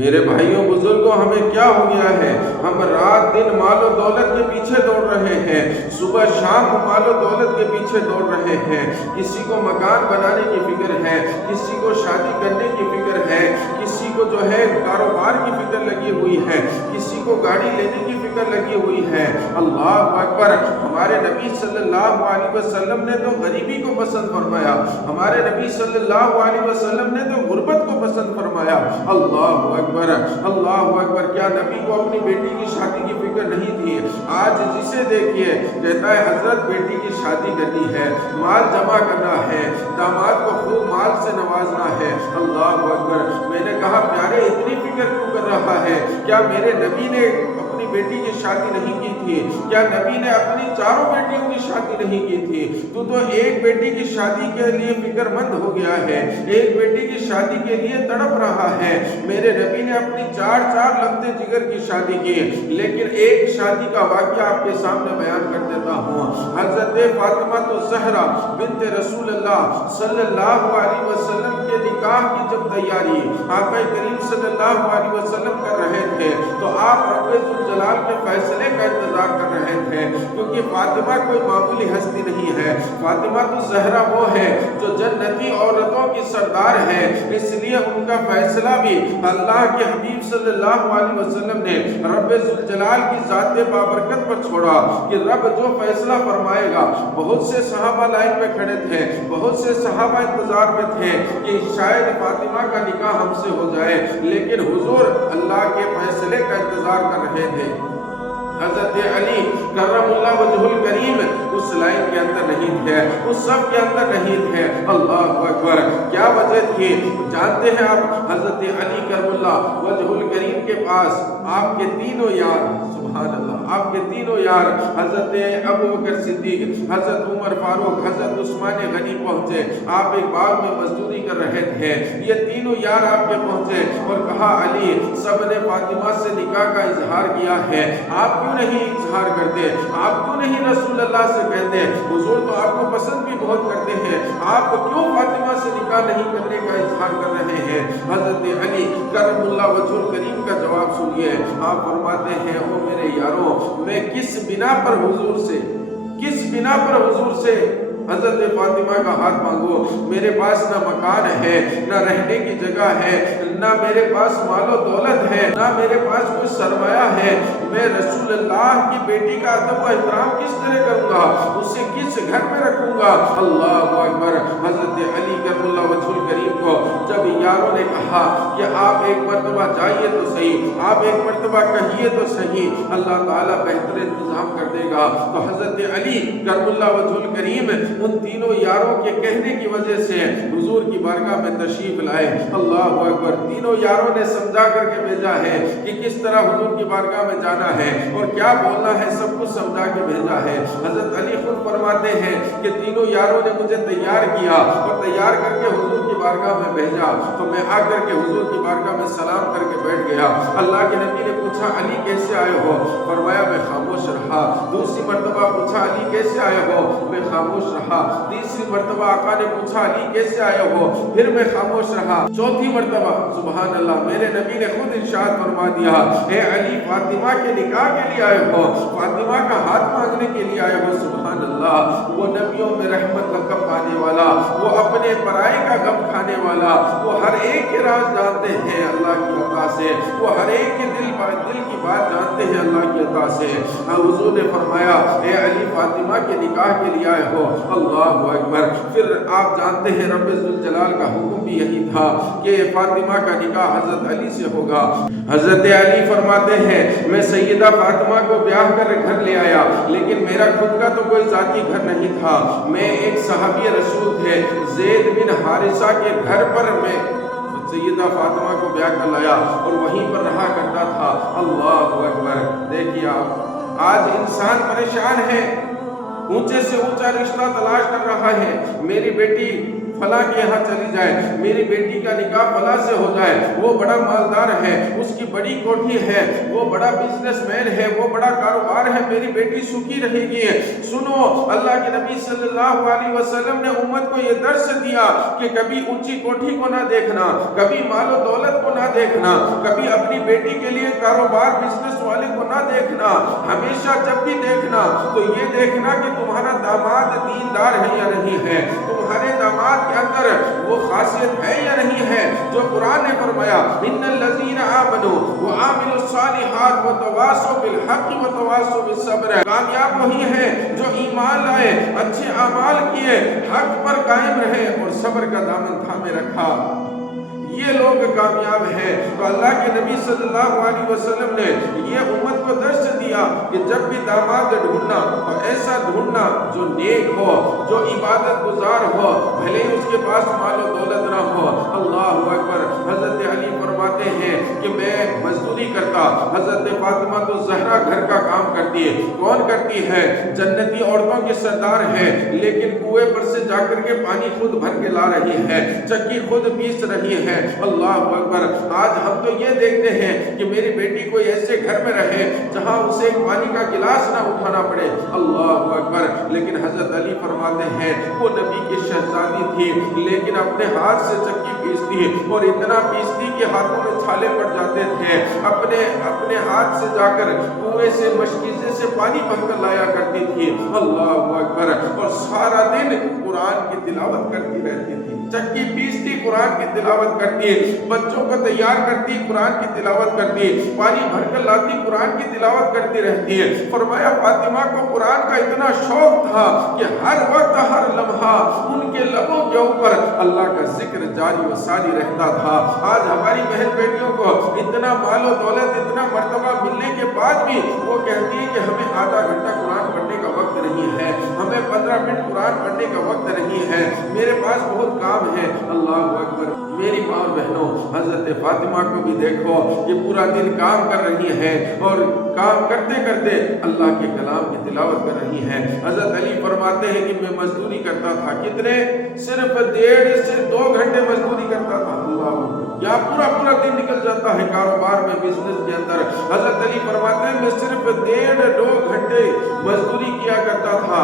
میرے بھائیوں بزرگوں، ہمیں کیا ہو گیا ہے؟ ہم رات دن مال و دولت کے پیچھے دوڑ رہے ہیں، صبح شام مال و دولت کے پیچھے دوڑ رہے ہیں۔ کسی کو مکان بنانے کی فکر ہے، کسی کو شادی کرنے کی فکر ہے، کسی کو جو ہے کاروبار کی فکر لگی ہوئی ہے، کسی کو گاڑی لینے کی فکر لگی ہوئی ہے۔ اللہ اکبر! ہمارے نبی صلی اللہ علیہ وسلم نے تو غریبی کو پسند فرمایا، ہمارے نبی صلی اللہ علیہ وسلم نے تو غربت کو پسند فرمایا۔ اللہ اکبر! اللہ اکبر! کیا نبی کو اپنی بیٹی کی شادی کی فکر نہیں تھی؟ آج جسے دیکھیے کہتا ہے حضرت بیٹی کی شادی کرنی ہے، مال جمع کرنا ہے، داماد کو خوب مال سے نوازنا ہے۔ اللہ اکبر! میں نے کہا پیارے اتنی فکر کیوں کر رہا ہے؟ کیا میرے نبی نے اپنی بیٹی کی شادی نہیں کی تھی؟ کیا نبی نے اپنی چاروں بیٹیوں کی شادی نہیں کی تھی؟ تو ایک بیٹی کی شادی کے لیے فکر مند ہو گیا ہے، ایک بیٹی کی شادی کے لیے تڑپ رہا ہے۔ میرے نبی نے اپنی چار لگتے جگر کی شادی کی، لیکن ایک شادی کا واقعہ آپ کے سامنے بیان کر دیتا ہوں۔ حضرت فاطمہ الزہرا بنت رسول اللہ صلی اللہ علیہ وسلم کے نکاح کی جب تیاری آقا کریم صلی اللہ علیہ وسلم کر رہے تھے تو آپ رب ذوالجلال کے فیصلے کا انتظار کر رہے تھے، کیونکہ فاطمہ کوئی معمولی ہستی نہیں ہے۔ فاطمہ الزہرا وہ ہے جو جنتی عورتوں کی سردار ہے، اس لیے ان کا فیصلہ بھی اللہ کے حبیب صلی اللہ علیہ وسلم نے رب ذوالجلال کی ذات بابرکت پر چھوڑا کہ رب جو فیصلہ فرمائے گا۔ بہت سے صحابہ لائن میں کھڑے تھے، بہت سے صحابہ انتظار میں تھے کہ شاید فاطمہ کا نکاح ہم سے ہو جائے، لیکن حضور اللہ کے فیصلے کا انتظار کر رہے تھے۔ حضرت علی کرم اللہ وجہ الکریم اس لائن کے اندر نہیں تھے، اس سب کے اندر نہیں تھے۔ اللہ اکبر! کیا وجہ تھی جانتے ہیں آپ؟ حضرت علی کرم اللہ وجہ الکریم کے پاس آپ کے تینوں یار، سبحان اللہ، آپ کے تینوں یار حضرت ابوبکر صدیق، حضرت عمر فاروق، حضرت عثمان غنی پہنچے۔ آپ ایک باغ میں مزدوری کر رہے تھے، یہ تینوں یار آپ کے پہنچے اور کہا علی سب نے فاطمہ سے نکاح کا اظہار کیا ہے، آپ کیوں نہیں اظہار کرتے؟ آپ کیوں نہیں رسول اللہ سے کہتے؟ حضور تو آپ کو پسند بھی بہت کرتے ہیں، آپ کیوں فاطمہ سے نکاح نہیں کرنے کا اظہار کر رہے ہیں؟ حضرت علی کرم اللہ وجہ الکریم کا جواب سنیے۔ آپ فرماتے ہیں او میرے یاروں، میں کس بنا پر حضور سے حضرت فاطمہ کا ہاتھ مانگو؟ میرے پاس نہ مکان ہے، نہ رہنے کی جگہ ہے، نہ میرے پاس مال و دولت ہے، نہ میرے پاس کوئی سرمایہ ہے۔ میں رسول اللہ کی بیٹی کا ادب و احترام کس طرح کروں گا؟ اسے کس گھر میں رکھوں گا؟ اللہ اکبر! حضرت علی کرم اللہ وجہ الکریم کو جب یاروں نے کہا کہ آپ ایک مرتبہ جائیے تو صحیح، آپ ایک مرتبہ کہیے تو صحیح، اللہ تعالیٰ بہتر انتظام کر دے گا، تو حضرت علی کرم اللہ وجہ الکریم ان تینوں یاروں کے کہنے کی وجہ سے حضور کی بارگاہ میں تشریف لائے۔ اللہ اکبر! تینوں یاروں نے سمجھا کر کے بھیجا ہے کہ کس طرح حضور کی بارگاہ میں جانا ہے اور کیا بولنا ہے، سب کچھ سمجھا کے بھیجا ہے۔ حضرت علی خود فرماتے ہیں کہ تینوں یاروں نے مجھے تیار کیا اور تیار کر کے حضور کی بارگاہ میں بھیجا، تو میں آ کر کے حضور کی بارگاہ میں سلام کر کے بیٹھ گیا۔ اللہ کے نبی نے پوچھا علی کیسے آئے ہو؟ فرمایا میں خاموش رہا۔ دوسری مرتبہ پوچھا علی کیسے آئے ہو؟ میں خاموش رہا۔ تیسری مرتبہ آقا نے پوچھا علی کیسے آئے ہو؟ پھر میں خاموش رہا۔ چوتھی مرتبہ سبحان اللہ میرے نبی نے خود ارشاد فرما دیا اے علی فاطمہ کے نکاح کے لیے آئے ہو، فاطمہ کا ہاتھ مانگنے کے لیے آئے ہو؟ سبحان اللہ! وہ نبیوں میں رحمت کا کپ پانے والا، وہ اپنے پرائے کا غم کھانے والا، وہ ہر ایک کے راز جانتے ہیں اللہ کی عطا سے، وہ ہر ایک کے دل کی بات جانتے ہیں اللہ کی عطا سے۔ حضور نے فرمایا اے علی فاطمہ کے نکاح کے لیے آئے ہو؟ اللہ اکبر! پھر آپ جانتے ہیں رب ذوالجلال کا حکم بھی یہی تھا کہ فاطمہ کا نکاح حضرت علی سے ہوگا۔ حضرت علی فرماتے ہیں میں سیدہ فاطمہ کو بیاہ کر گھر لے آیا، لیکن میرا خود کا تو کوئی ذاتی گھر نہیں تھا، میں ایک صحابی رسول تھے زید بن حارثہ کے گھر پر میں سیدہ فاطمہ کو بیاہ کر لایا اور وہیں پر رہا کرتا تھا۔ اللہ اکبر! دیکھیے آپ آج انسان پریشان ہے، اونچے سے اونچا رشتہ تلاش کر رہا ہے۔ میری بیٹی फला के यहाँ चली जाए, मेरी बेटी का निकाह फला से हो जाए, वो बड़ा मालदार है, उसकी बड़ी कोठी है, वो बड़ा बिजनेसमैन है, वो बड़ा कारोबार है, मेरी बेटी सुखी रहेगी। सुनो, अल्लाह के नबी सल्लल्लाहु अलैहि वसल्लम ने उम्मत को ये दर्श दिया कि कभी ऊंची कोठी को ना देखना, कभी मालो दौलत को ना देखना, कभी अपनी बेटी के लिए कारोबार बिजनेस वाले को ना देखना। हमेशा जब भी देखना तो ये देखना कि तुम्हारा दामाद दीनदार है या नहीं है, तुम्हारे दामाद के अंदर वो खासियत है या नहीं है जो कुरान ने फरमाया, इन्नल लज़ीना आमनू व आमिलुस सालिहात व तवासौ बिल हक़ व तवासौ बिस सब्र। कामयाब वही है जो ईमान लाए, अच्छे अमाल किए, हक पर कायम रहे और सब्र का दामन थामे रखा, ये लोग कामयाब हैं। तो अल्लाह के नबी सल्लल्लाहु अलैहि वसल्लम ने ये उम्मत को दर्श दिया कि जब भी दामाद ढूंढना तो ऐसा ढूंढना जो नेक हो, जो इबादत गुजार हो, भले ही उसके पास मालो दौलत ना हो। अल्लाह अकबर। हजरत अली फरमाते हैं कि मैं मजदूरी करता, हजरत फातिमा तो ज़हरा घर का काम करती है। कौन करती है? जन्नती औरतों के सरदार है, लेकिन कुएं पर से जाकर के पानी खुद भर के ला रही है, चक्की खुद पीस रही है। अल्लाह अकबर। आज हम तो ये देखते हैं कि मेरी बेटी कोई ऐसे घर में रहे जहां उसे एक पानी का गिलास ना उठाना पड़े। अल्लाह अकबर। लेकिन हजरत अली फरमाते हैं वो नबी की शहजादी थी, लेकिन अपने हाथ से चक्की पीसती और इतना पीसती कि हाथों में छाले पड़ जाते थे। अपने हाथ से जाकर कुएं से मशकीज़े से पानी भरकर लाया करती थी। अल्लाह अकबर। और सारा दिन कुरान की तिलावत करती रहती थी, चक्की पीसती, कुरान की तिलावत करती, बच्चों को तैयार करती, कुरान की तिलावत करती, पानी भरकर लाती, कुरान की तिलावत करती रहती है। फरमाया फातिमा को कुरान का इतना शौक था कि हर वक्त हर लम्हा उनके लबों के ऊपर अल्लाह का जिक्र जारी व सारी रहता था। आज हमारी बहन बेटियों को इतना मालो दौलत, इतना मर्तबा मिलने के बाद भी वो कहती है कि हमें आधा घंटा कुरान पढ़ने का वक्त नहीं है, हमें 15 मिनट कुरान पढ़ने का वक्त नहीं है, मेरे पास बहुत काम है। अल्लाह अकबर। मेरी माँ और बहनों, हजरत फातिमा को भी देखो, ये पूरा दिन काम कर रही है और काम करते करते अल्लाह के कलाम की तिलावत कर रही है। हजरत अली फरमाते हैं कि मैं मजदूरी करता था, कितने? सिर्फ 1.5 से 2 घंटे मजदूरी करता था। अल्लाह, या पूरा दिन निकल जाता है कारोबार में, बिजनेस के अंदर। हजरत अली फरमाते हैं मैं सिर्फ 1.5-2 घंटे मजदूरी किया करता था।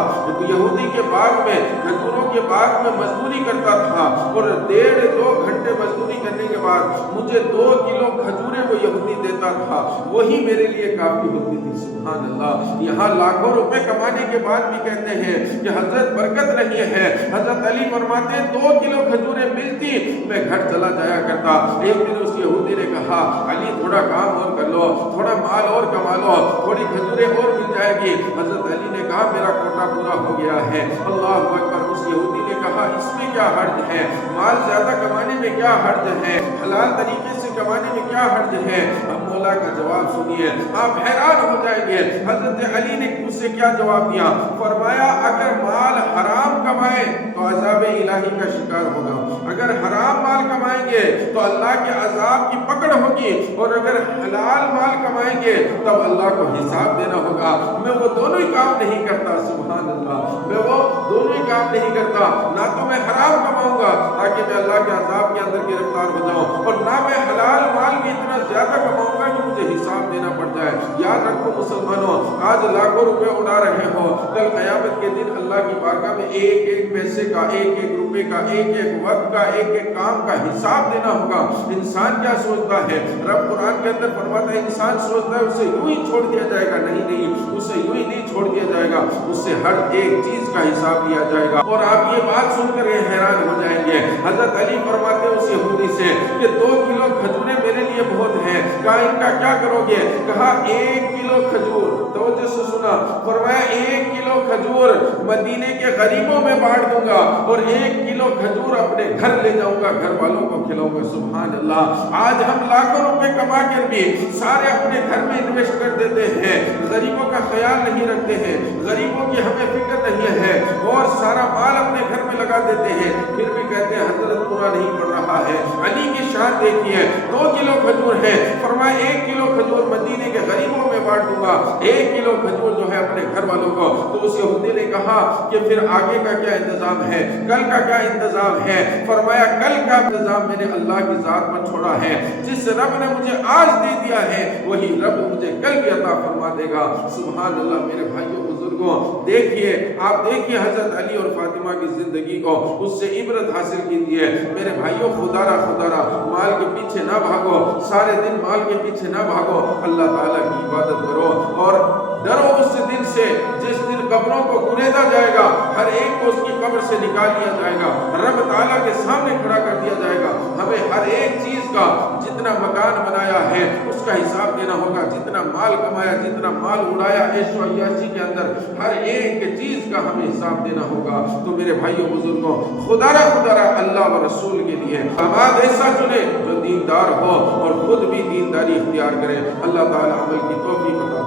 यहूदी के बाग में, खजूरों के बाग में मजदूरी करता था और 1.5-2 घंटे मजदूरी करने के बाद मुझे 2 किलो खजूरें वो यहूदी देता था, वही मेरे लिए काफी होती थी। सुभान अल्लाह। यहाँ लाखों रुपए कमाने के बाद भी कहते हैं कि हजरत बरकत नहीं है। हजरत अली फरमाते हैं 2 किलो खजूरें मिलती, मैं घर चला जाया करता। एक दिन उस यहूदी ने कहा, अली थोड़ा काम और कर लो, थोड़ा माल और कमा लो, थोड़ी खजूरें और मिल जाएगी। हजरत अली ने कहा मेरा कोटा पूरा हो गया है। अल्लाह अकबर। उस यहूदी ने कहा इसमें क्या हर्ज है, माल ज्यादा कमाने में क्या हर्ज है, हलाल तरीके से कमाने में क्या हर्ज है। अब मौला का जवाब सुनिए, आप हैरान हो जाएंगे। हजरत अली ने उससे क्या जवाब दिया? फरमाया अगर माल हराम कमाए तो अज़ाब इलाही का शिकार होगा, अगर हराम माल कमाएंगे तो अल्लाह के अजाब की पकड़ होगी, और अगर हलाल माल कमाएंगे तब अल्लाह को हिसाब देना होगा। मैं वो दोनों ही काम नहीं करता। सुभान अल्लाह। मैं वो दोनों ही काम नहीं करता, ना तो मैं हराम कमाऊंगा ताकि मैं अल्लाह के अजाब के अंदर गिरफ्तार हो जाऊं, और ना मैं हलाल माल भी इतना ज्यादा कमाऊंगा कि मुझे हिसाब देना पड़ जाए। याद रखो मुसलमानों, आज लाखों रुपए उड़ा रहे हो, कल क़यामत के दिन अल्लाह की बारगाह में एक एक पैसे का, एक एक रुपए का, एक एक वक्त का, एक एक काम का हिसाब देना होगा। इंसान क्या सोचता है? रब कुरान के अंदर फरमाता है इंसान सोचता है उसे यूं ही छोड़ दिया जाएगा। नहीं, उसे यूं ही नहीं छोड़ दिया जाएगा, उससे हर एक चीज का हिसाब लिया जाएगा। और आप ये बात सुनकर ये हैरान हो जाएंगे। हजरत अली फरमाते हैं उस यहूदी से कि 2 किलो खजूरें मेरे लिए बहुत हैं। कहा इनका क्या करोगे? कहा 1 किलो खजूर। तवज्जो से सुना। फरमाया 1 किलो खजूर मदीने के गरीबों में बांट दूंगा और 1 किलो खजूर अपने घर ले जाऊंगा, घर वालों को खिलाऊंगा। सुभान अल्लाह। आज हम लाखों रुपए कमा कर भी सारे अपने घर में इन्वेस्ट कर देते हैं, गरीबों का ख्याल नहीं रखते हैं, गरीबों की हमें फिक्र नहीं है, और सारा माल अपने घर में लगा देते हैं, फिर भी कहते हैं हजरत पूरा नहीं पड़ रहा रहा है। अली की शान देखिए, 2 किलो खजूर है, फरमाया 1 किलो खजूर मदीने के गरीबों में बांट दूंगा, 1 किलो खजूर जो है अपने घर वालों को। तो उस यहूदी ने कहा कि फिर आगे का क्या इंतजाम है, कल का क्या इंतजाम है? फरमाया कल का इंतजाम मैंने अल्लाह की जात पर छोड़ा है, जिस रब ने मुझे आज दे दिया है वही रब मुझे कल भी अता फरमा देगा। सुभान अल्लाह। मेरे भाइयों बुजुर्गों, देखिए, आप देखिए हजरत अली और फातिमा की जिंदगी को, उससे इबरत हासिल कीजिए। मेरे भाइयों, खुदारा माल के पीछे ना भागो, सारे दिन माल के पीछे ना भागो, अल्लाह ताला की इबादत करो और डरो उस दिन से जिस दिन कब्रों को कुरेदा जाएगा, हर एक को उसकी कब्र से निकाल लिया जाएगा, रब ताला के सामने खड़ा कर दिया जाएगा। हमें हर एक चीज का, जितना मकान बनाया है उसका हिसाब देना होगा, जितना माल कमाया, जितना माल उड़ाया ऐशो अय्याशी के अंदर, हर एक चीज का हमें हिसाब देना होगा। तो मेरे भाइयों बुजुर्गों, खुदारा अल्लाह व रसूल के लिए दामाद ऐसा चुने जो दीनदार हो और खुद भी दीनदारी इख्तियार करे। अल्लाह ताला अमल की तौफीक अता